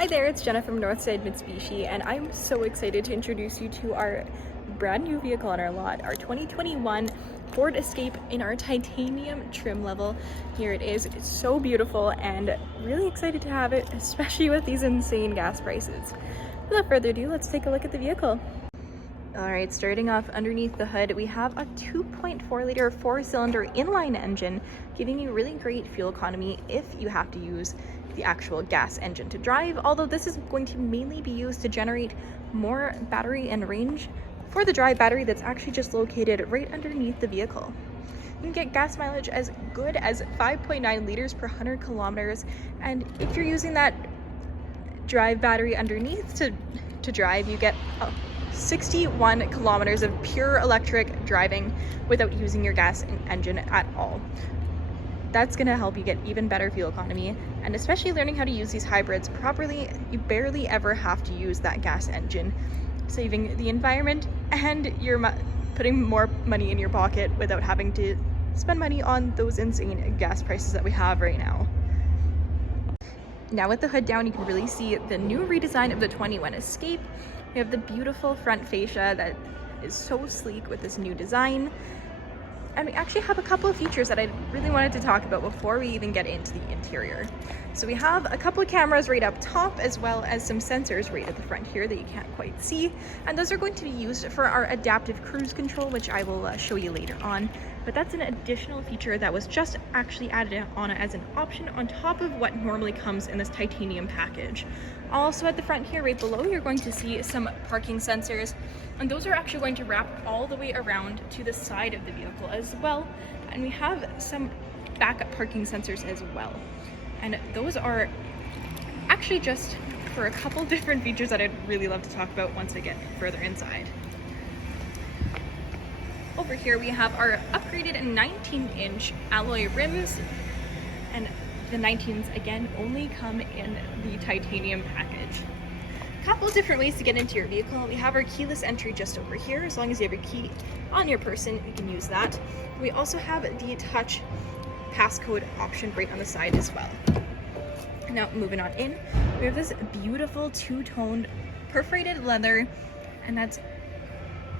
Hi there, it's Jenna from Northside Mitsubishi, and I'm so excited to introduce you to our brand new vehicle on our lot, our 2021 Ford Escape in our titanium trim level. Here it is. It's so beautiful and really excited to have it, especially with these insane gas prices. Without further ado, let's take a look at the vehicle. Alright, starting off underneath the hood, we have a 2.4 liter 4-cylinder inline engine, giving you really great fuel economy if you have to use the actual gas engine to drive, although this is going to mainly be used to generate more battery and range for the dry battery that's actually just located right underneath the vehicle. You can get gas mileage as good as 5.9 liters per 100 kilometers, and if you're using that drive battery underneath to drive, you get 61 kilometers of pure electric driving without using your gas engine at all. That's going to help you get even better fuel economy, and especially learning how to use these hybrids properly, you barely ever have to use that gas engine, saving the environment, and you're putting more money in your pocket without having to spend money on those insane gas prices that we have right now. Now with the hood down, you can really see the new redesign of the 21 Escape. We have the beautiful front fascia that is so sleek with this new design. And we actually have a couple of features that I really wanted to talk about before we even get into the interior. So we have a couple of cameras right up top, as well as some sensors right at the front here that you can't quite see. And those are going to be used for our adaptive cruise control, which I will show you later on. But that's an additional feature that was just actually added on as an option on top of what normally comes in this titanium package. Also at the front here, right below, you're going to see some parking sensors, and those are actually going to wrap all the way around to the side of the vehicle as well. And we have some backup parking sensors as well. And those are actually just for a couple different features that I'd really love to talk about once I get further inside. Over here we have our upgraded 19-inch alloy rims, and the 19s again only come in the titanium package. A couple of different ways to get into your vehicle. We have our keyless entry just over here. As long as you have your key on your person, you can use that. We also have the touch passcode option right on the side as well. Now moving on in, we have this beautiful two-toned perforated leather, and that's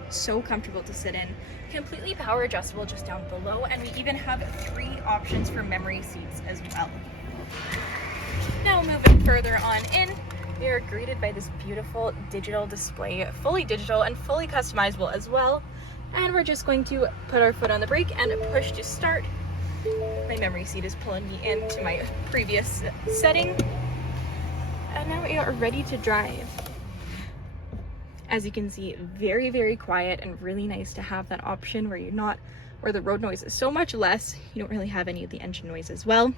so comfortable to sit in. Completely power adjustable just down below, and we even have 3 options for memory seats as well. Now moving further on in, we are greeted by this beautiful digital display, fully digital and fully customizable as well. And we're just going to put our foot on the brake and push to start. My memory seat is pulling me into my previous setting, and now we are ready to drive. As you can see, very, very quiet, and really nice to have that option where the road noise is so much less. You don't really have any of the engine noise as well.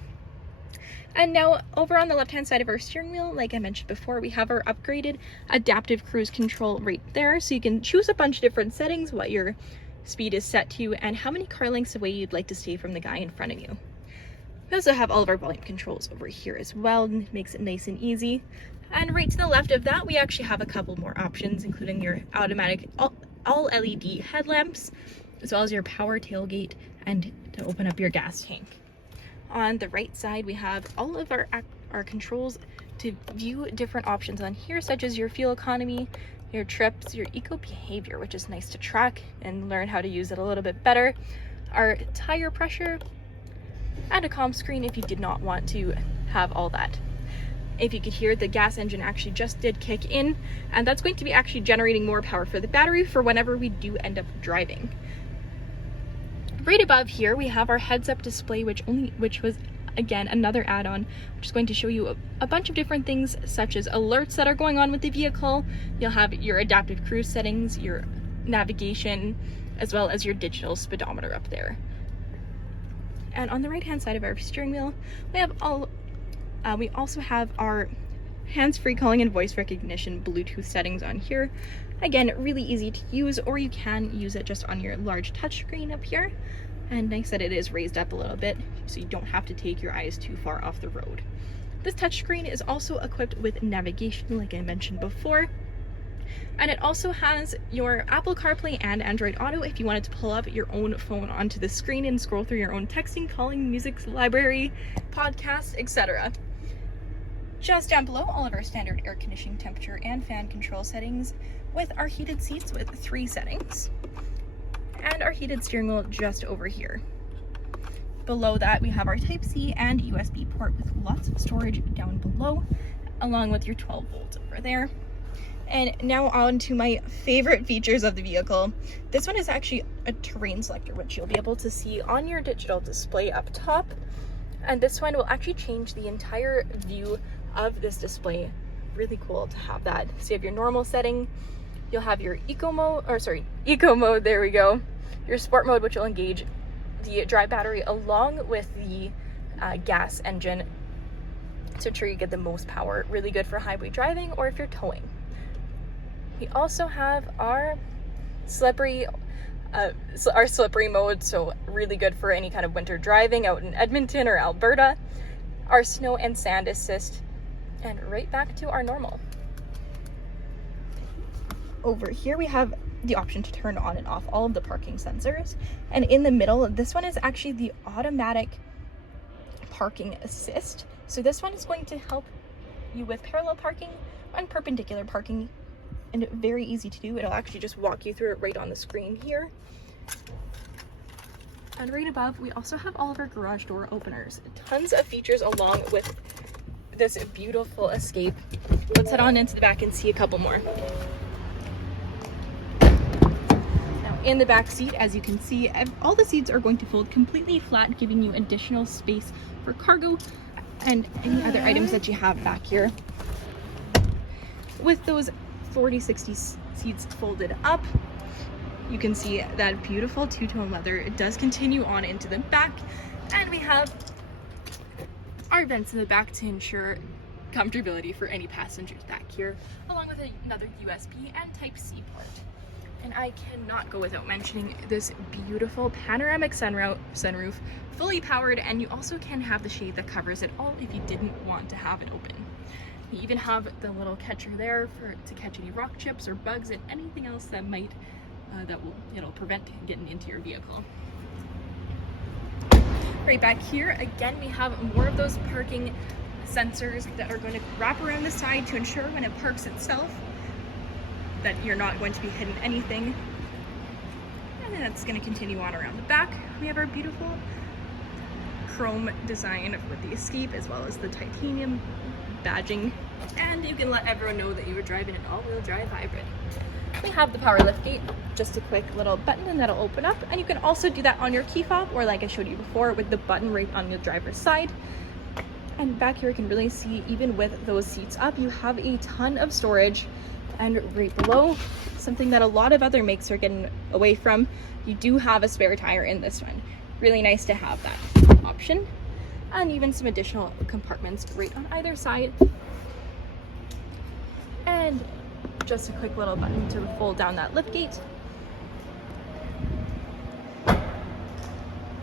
And now over on the left-hand side of our steering wheel, like I mentioned before, we have our upgraded adaptive cruise control right there. So you can choose a bunch of different settings, what your speed is set to, and how many car lengths away you'd like to stay from the guy in front of you. We also have all of our volume controls over here as well, and makes it nice and easy. And right to the left of that, we actually have a couple more options, including your automatic all LED headlamps, as well as your power tailgate and to open up your gas tank. On the right side, we have all of our controls to view different options on here, such as your fuel economy, your trips, your eco behavior, which is nice to track and learn how to use it a little bit better, our tire pressure, and a comm screen if you did not want to have all that. If you could hear, the gas engine actually just did kick in, and that's going to be actually generating more power for the battery for whenever we do end up driving. Right above here, we have our heads-up display, which was again another add-on, which is going to show you a bunch of different things, such as alerts that are going on with the vehicle. You'll have your adaptive cruise settings, your navigation, as well as your digital speedometer up there. And on the right-hand side of our steering wheel, we also have our hands-free calling and voice recognition Bluetooth settings on here. Again, really easy to use, or you can use it just on your large touchscreen up here. And nice that it is raised up a little bit, so you don't have to take your eyes too far off the road. This touchscreen is also equipped with navigation, like I mentioned before. And it also has your Apple CarPlay and Android Auto if you wanted to pull up your own phone onto the screen and scroll through your own texting, calling, music library, podcasts, etc. Just down below, all of our standard air conditioning temperature and fan control settings with our heated seats with 3 settings. And our heated steering wheel just over here. Below that, we have our Type-C and USB port with lots of storage down below, along with your 12 volts over there. And now on to my favorite features of the vehicle. This one is actually a terrain selector, which you'll be able to see on your digital display up top. And this one will actually change the entire view of this display. Really cool to have that. So you have your normal setting, you'll have your eco mode, there we go. Your sport mode, which will engage the dry battery along with the gas engine to ensure you get the most power. Really good for highway driving or if you're towing. We also have our slippery mode, so really good for any kind of winter driving out in Edmonton or Alberta. Our snow and sand assist, and right back to our normal. Over here we have the option to turn on and off all of the parking sensors, and in the middle, this one is actually the automatic parking assist. So this one is going to help you with parallel parking and perpendicular parking, and very easy to do. It'll actually just walk you through it right on the screen here. And right above, we also have all of our garage door openers. Tons of features along with this beautiful Escape. Let's head on into the back and see a couple more. Now in the back seat, as you can see, all the seats are going to fold completely flat, giving you additional space for cargo and any other items that you have back here. With those 40/60 seats folded up, you can see that beautiful two-tone leather. It does continue on into the back, and we have our vents in the back to ensure comfortability for any passengers back here, along with another USB and Type-C port. And I cannot go without mentioning this beautiful panoramic sunroof, fully powered, and you also can have the shade that covers it all if you didn't want to have it open. You even have the little catcher there to catch any rock chips or bugs and anything else that might it'll prevent getting into your vehicle. Right back here, again, we have more of those parking sensors that are going to wrap around the side to ensure when it parks itself that you're not going to be hitting anything. And then that's going to continue on around the back. We have our beautiful chrome design with the Escape as well as the titanium badging, and you can let everyone know that you were driving an all-wheel drive hybrid. We have the power lift gate, just a quick little button, and that'll open up, and you can also do that on your key fob or like I showed you before with the button right on the driver's side. And back here you can really see, even with those seats up, you have a ton of storage. And right below, something that a lot of other makes are getting away from, you do have a spare tire in this one. Really nice to have that option. And even some additional compartments right on either side. And just a quick little button to fold down that lift gate.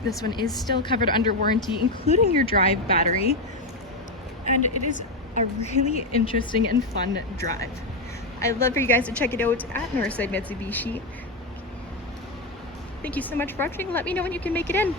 This one is still covered under warranty, including your drive battery. And it is a really interesting and fun drive. I'd love for you guys to check it out at Northside Mitsubishi. Thank you so much for watching. Let me know when you can make it in.